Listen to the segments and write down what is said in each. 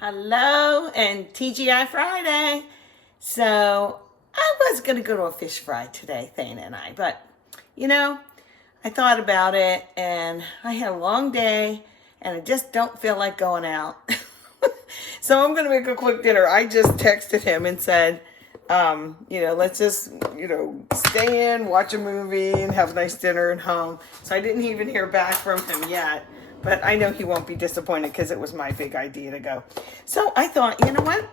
Hello and TGI Friday. So I was going to go to a fish fry today, Thana and I, but I thought about it and I had a long day and I just don't feel like going out. So I'm going to make a quick dinner. I just texted him and said, let's just, stay in, watch a movie and have a nice dinner at home. So I didn't even hear back from him yet. But I know he won't be disappointed because it was my big idea to go. So I thought, you know what?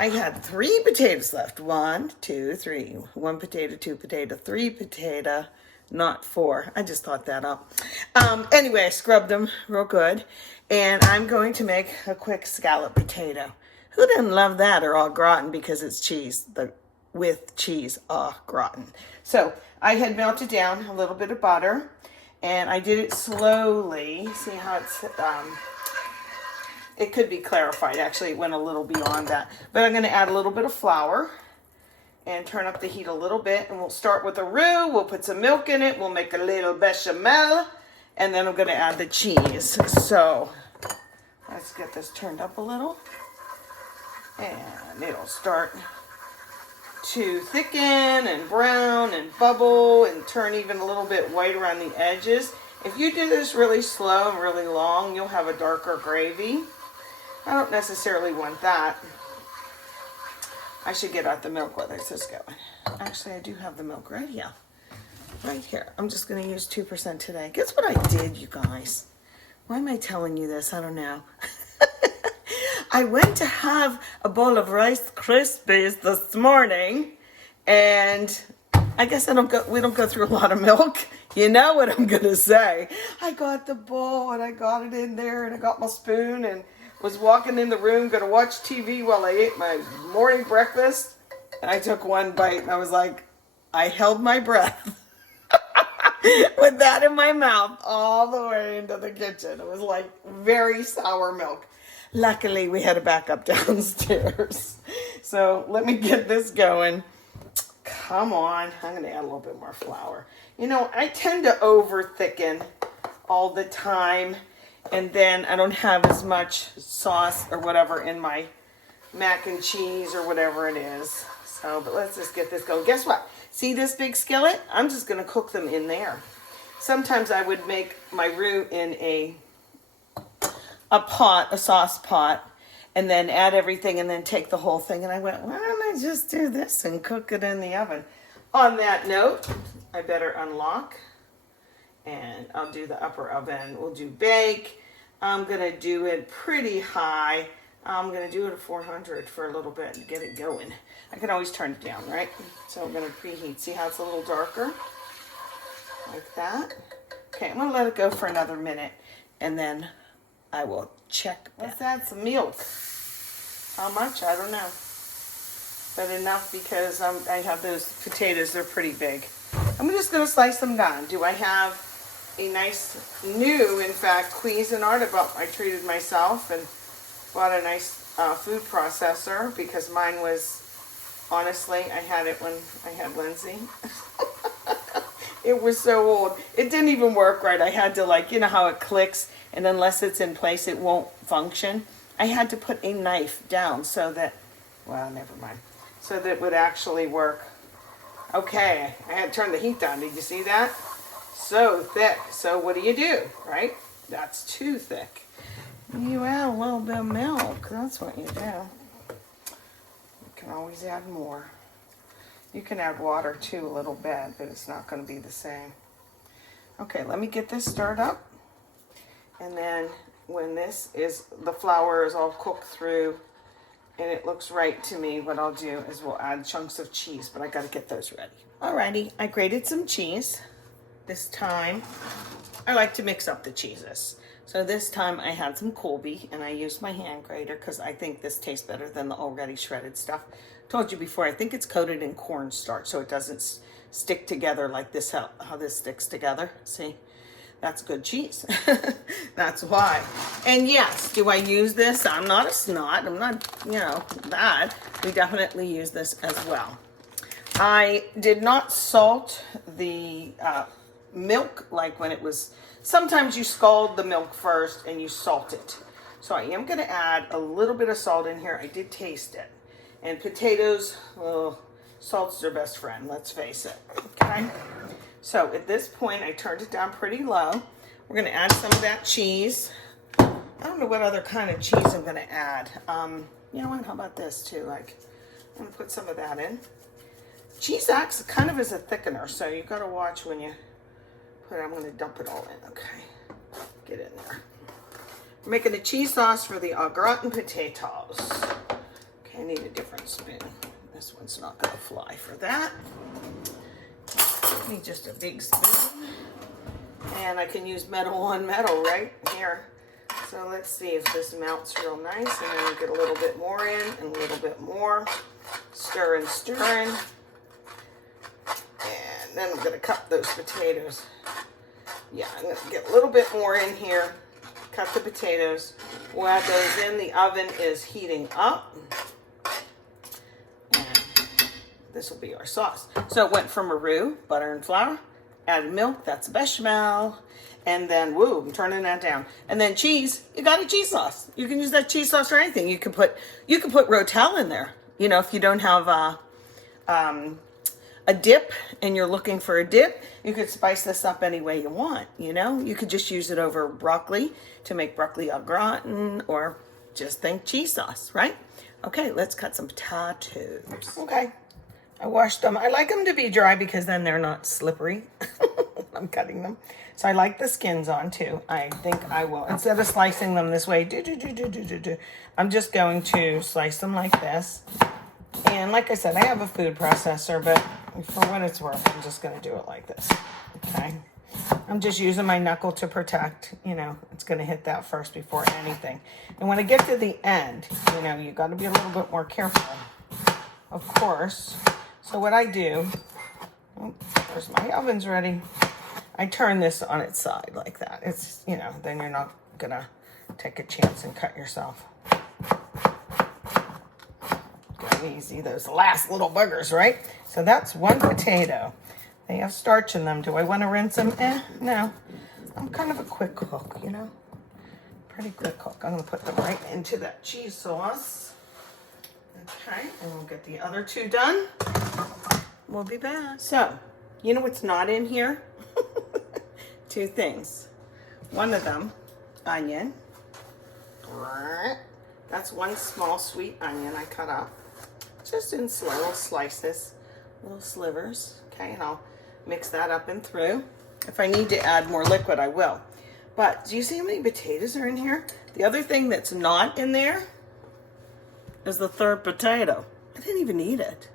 I had 3 potatoes left. 1, 2, 3. 1 potato, 2 potato, 3 potato, not 4. I just thought that up. Anyway, I scrubbed them real good. And I'm going to make a quick scallop potato. Who doesn't love that or au gratin because it's cheese, with cheese au gratin. So I had melted down a little bit of butter. And I did it slowly. See how it's, it could be clarified. Actually, it went a little beyond that. But I'm going to add a little bit of flour and turn up the heat a little bit. And we'll start with a roux. We'll put some milk in it. We'll make a little bechamel. And then I'm going to add the cheese. So let's get this turned up a little. And it'll start to thicken and brown and bubble and turn even a little bit white around the edges. If you do this really slow and really long, you'll have a darker gravy. I don't necessarily want that. I should get out the milk while this is going. Actually, I do have the milk right here. Right here. I'm just going to use 2% today. Guess what I did, you guys? Why am I telling you this? I don't know. I went to have a bowl of Rice Krispies this morning, and I guess we don't go through a lot of milk. You know what I'm going to say. I got the bowl, and I got it in there, and I got my spoon, and was walking in the room, going to watch TV while I ate my morning breakfast, and I took one bite, and I was like, I held my breath with that in my mouth all the way into the kitchen. It was like very sour milk. Luckily, we had a backup downstairs. So let me get this going. Come on. I'm going to add a little bit more flour. I tend to over thicken all the time. And then I don't have as much sauce or whatever in my mac and cheese or whatever it is. But let's just get this going. Guess what? See this big skillet? I'm just going to cook them in there. Sometimes I would make my roux in a sauce pot, and then add everything and then take the whole thing. And I went, why don't I just do this and cook it in the oven? On that note, I better unlock, and I'll do the upper oven. We'll do bake. I'm going to do it pretty high. I'm going to do it at 400 for a little bit to get it going. I can always turn it down, right? So I'm going to preheat. See how it's a little darker? Like that. Okay, I'm going to let it go for another minute, and then I will check. Let's add some milk. How much? I don't know. But enough because I have those potatoes. They're pretty big. I'm just going to slice them down. Do I have a nice new, in fact, Cuisinart? I treated myself and bought a nice food processor because mine was, honestly, I had it when I had Lindsay. It was so old. It didn't even work right. I had to how it clicks, and unless it's in place, it won't function. I had to put a knife down so that, well, never mind, so that it would actually work. Okay, I had to turn the heat down. Did you see that? So thick. So what do, right? That's too thick. You add a little bit of milk. That's what you do. You can always add more. You can add water too a little bit, but it's not going to be the same. Okay, let me get this stirred up. And then when the flour is all cooked through and it looks right to me, what I'll do is we'll add chunks of cheese, but I got to get those ready. Alrighty, I grated some cheese. This time, I like to mix up the cheeses. So this time I had some Colby and I used my hand grater because I think this tastes better than the already shredded stuff. Told you before, I think it's coated in cornstarch so it doesn't stick together like this, how this sticks together. See? That's good cheese. That's why. And yes, do I use this? I'm not a snot. I'm not, bad. We definitely use this as well. I did not salt the milk like when it was, sometimes you scald the milk first and you salt it. So I am going to add a little bit of salt in here. I did taste it. And potatoes, well, salt's their best friend, let's face it. Okay. So at this point, I turned it down pretty low. We're going to add some of that cheese. I don't know what other kind of cheese I'm going to add. You know what? How about this too? Like, I'm going to put some of that in. Cheese acts kind of as a thickener, so you got to watch when you put it. I'm going to dump it all in. Okay. Get in there. We're making a cheese sauce for the au gratin potatoes. Okay, I need a different spoon. This one's not going to fly for that. I need just a big spoon. And I can use metal on metal right here. So let's see if this melts real nice. And then we get a little bit more in and a little bit more. Stirring. And then I'm going to cut those potatoes. Yeah, I'm going to get a little bit more in here. Cut the potatoes. We'll add those in. The oven is heating up. And this will be our sauce. So it went from a roux, butter and flour, added milk, that's bechamel, and then, woo, I'm turning that down. And then cheese, you got a cheese sauce. You can use that cheese sauce for anything. You can put Rotel in there. You know, if you don't have a dip and you're looking for a dip, you could spice this up any way you want. You know, you could just use it over broccoli to make broccoli au gratin, or just think cheese sauce, right? Okay, let's cut some potatoes. Okay, I washed them. I like them to be dry because then they're not slippery. I'm cutting them. So I like the skins on too. I think I will, instead of slicing them this way, I'm just going to slice them like this. And like I said, I have a food processor, but for what it's worth, I'm just going to do it like this. Okay. I'm just using my knuckle to protect, you know, it's going to hit that first before anything. And when I get to the end, you know, you got to be a little bit more careful, of course. So what I do, oh, there's my oven's ready. I turn this on its side like that. It's, you know, then you're not going to take a chance and cut yourself. Easy, those last little buggers, right? So that's one potato. They have starch in them. Do I want to rinse them? No. I'm kind of a quick cook, you know. Pretty quick cook. I'm going to put them right into that cheese sauce. Okay, and we'll get the other two done. We'll be back. So, you know what's not in here? Two things. One of them, onion. That's one small sweet onion I cut up. Just in little slices, little slivers, okay, and I'll mix that up and through. If I need to add more liquid, I will. But do you see how many potatoes are in here? The other thing that's not in there is the third potato. I didn't even eat it.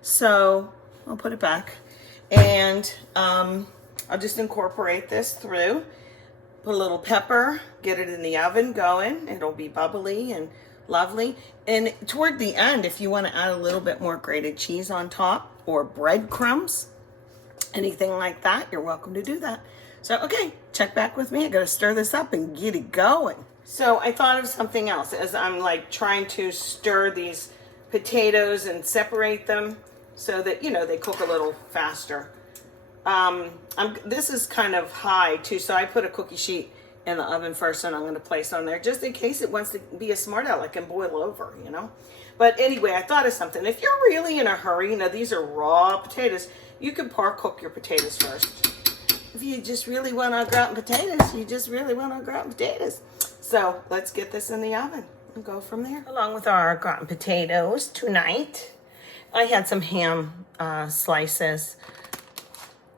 So I'll put it back, and I'll just incorporate this through. Put a little pepper, get it in the oven going. It'll be bubbly and lovely. And toward the end, if you want to add a little bit more grated cheese on top or breadcrumbs, anything like that, you're welcome to do that. So, okay, check back with me. I got to stir this up and get it going. So I thought of something else as I'm like trying to stir these potatoes and separate them so that, you know, they cook a little faster. This is kind of high too, so I put a cookie sheet in the oven first, and I'm going to place on there just in case it wants to be a smart aleck and boil over, you know. But anyway, I thought of something. If you're really in a hurry, you know, these are raw potatoes, you can par cook your potatoes first. If you just really want au gratin potatoes, you just really want au gratin potatoes. So let's get this in the oven and go from there. Along with our au gratin potatoes tonight, I had some ham slices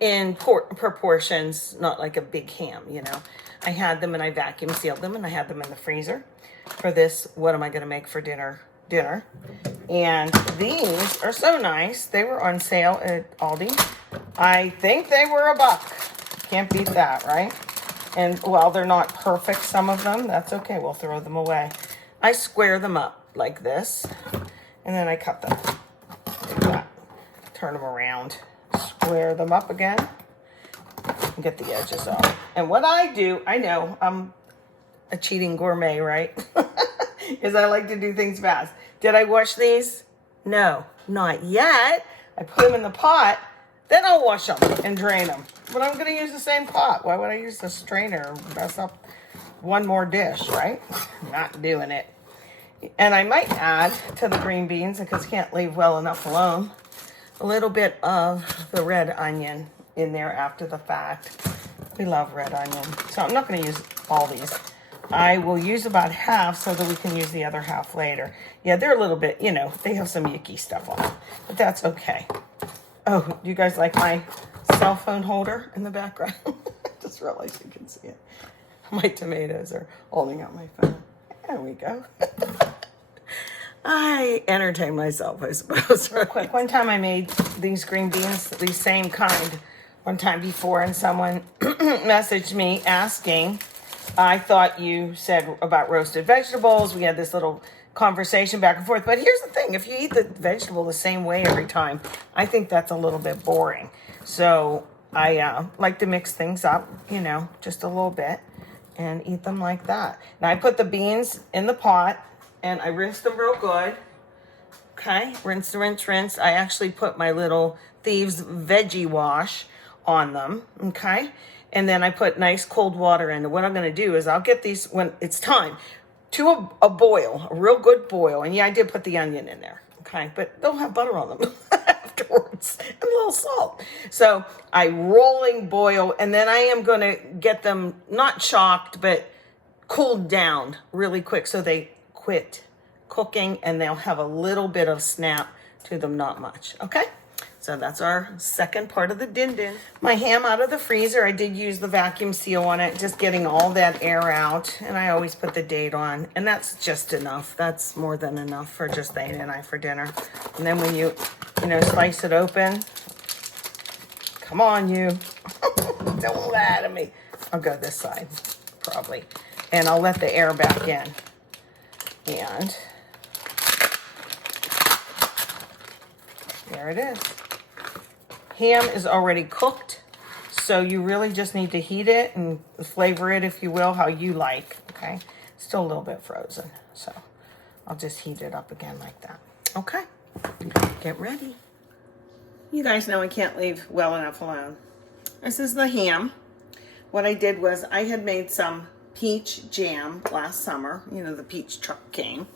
in proportions, not like a big ham, you know. I had them and I vacuum sealed them and I had them in the freezer for this. What am I going to make for dinner? And these are so nice. They were on sale at Aldi. I think they were $1. Can't beat that, right? And while they're not perfect, some of them, that's okay. We'll throw them away. I square them up like this, and then I cut them like that. Turn them around, square them up again, and get the edges off. And what I do, I know I'm a cheating gourmet, right? Is I like to do things fast. Did I wash these? No, not yet. I put them in the pot, then I'll wash them and drain them. but I'm gonna use the same pot. Why would I use the strainer and mess up one more dish, right? Not doing it. And I might add to the green beans, because can't leave well enough alone, a little bit of the red onion in there after the fact. We love red onion. So I'm not going to use all these. I will use about half so that we can use the other half later. Yeah, they're a little bit, you know, they have some yucky stuff on them, but that's okay. Oh, do you guys like my cell phone holder in the background? I just realized you can see it. My tomatoes are holding up my phone. There we go. I entertain myself, I suppose. Real quick, one time I made these green beans, these same kind, one time before, and someone messaged me asking, I thought you said about roasted vegetables. We had this little conversation back and forth. But here's the thing. If you eat the vegetable the same way every time, I think that's a little bit boring. So I like to mix things up, you know, just a little bit and eat them like that. Now I put the beans in the pot and I rinse them real good. Okay, rinse, rinse, rinse. I actually put my little Thieves veggie wash on them, okay? And then I put nice cold water in. And what I'm gonna do is I'll get these, when it's time, to a boil, a real good boil. And yeah, I did put the onion in there, okay? But they'll have butter on them afterwards and a little salt. So I rolling boil, and then I am gonna get them not chopped, but cooled down really quick so they quit cooking and they'll have a little bit of snap to them, not much, okay? So that's our second part of the din din. My ham out of the freezer, I did use the vacuum seal on it, just getting all that air out. And I always put the date on, and that's just enough. That's more than enough for just Thane and I for dinner. And then when you slice it open, come on you, don't lie to me. I'll go this side, probably. And I'll let the air back in. And there it is. Ham is already cooked, so you really just need to heat it and flavor it, if you will, how you like, okay? Still a little bit frozen, so I'll just heat it up again like that. Okay, get ready. You guys know I can't leave well enough alone. This is the ham. What I did was I had made some peach jam last summer. You know, the peach truck came.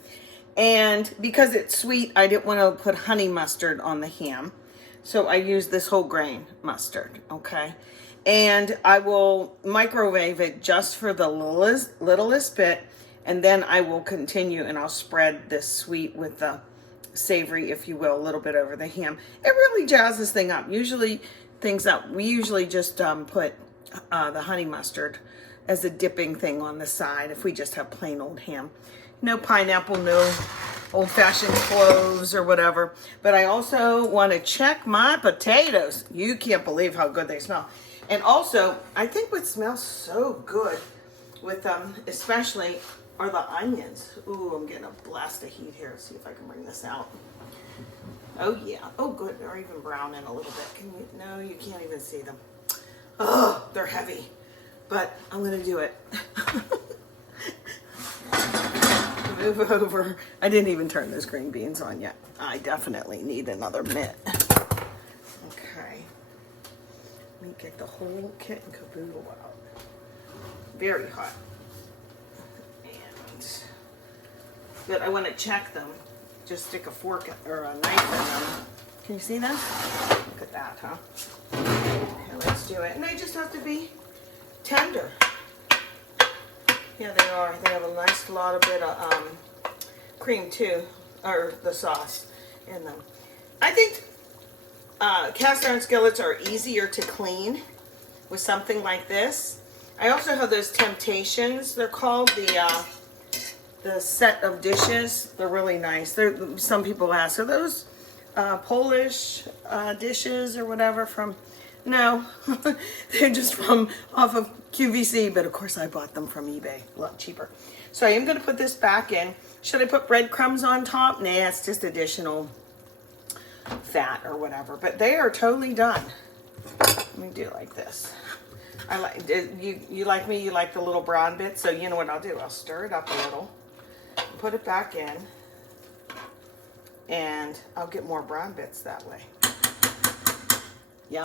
And because it's sweet, I didn't want to put honey mustard on the ham. So I use this whole grain mustard, okay? And I will microwave it just for the littlest bit, and then I will continue and I'll spread this sweet with the savory, if you will, a little bit over the ham. It really jazzes thing up. Usually things that we usually just put the honey mustard as a dipping thing on the side if we just have plain old ham. No pineapple, no old-fashioned cloves or whatever. But I also want to check my potatoes. You can't believe how good they smell. And also, I think what smells so good with them, especially, are the onions. Ooh, I'm getting a blast of heat here. Let's see if I can bring this out. Oh, yeah. Oh, good. They're even browning a little bit. Can you? No, you can't even see them. Oh, they're heavy. But I'm going to do it. Move over. I didn't even turn those green beans on yet. I definitely need another mitt. Okay. Let me get the whole kit and caboodle out. Very hot. And but I want to check them. Just stick a fork or a knife in them. Can you see them? Look at that, huh? Okay, let's do it. And they just have to be tender. Yeah, they are. They have a nice lot of bit of cream too, or the sauce in them. I think cast iron skillets are easier to clean with something like this. I also have those Temptations. They're called the set of dishes. They're really nice. Some people ask, are those Polish dishes or whatever from? No, they're just from off of QVC, but of course I bought them from eBay, a lot cheaper. So I am going to put this back in. Should I put breadcrumbs on top? Nah, it's just additional fat or whatever, but they are totally done. Let me do it like this. I like you like me, you like the little brown bits, so you know what I'll do. I'll stir it up a little, put it back in, and I'll get more brown bits that way. Yum.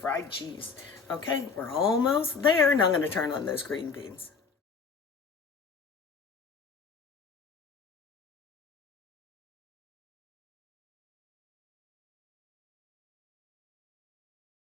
Fried cheese. Okay, we're almost there. Now I'm going to turn on those green beans.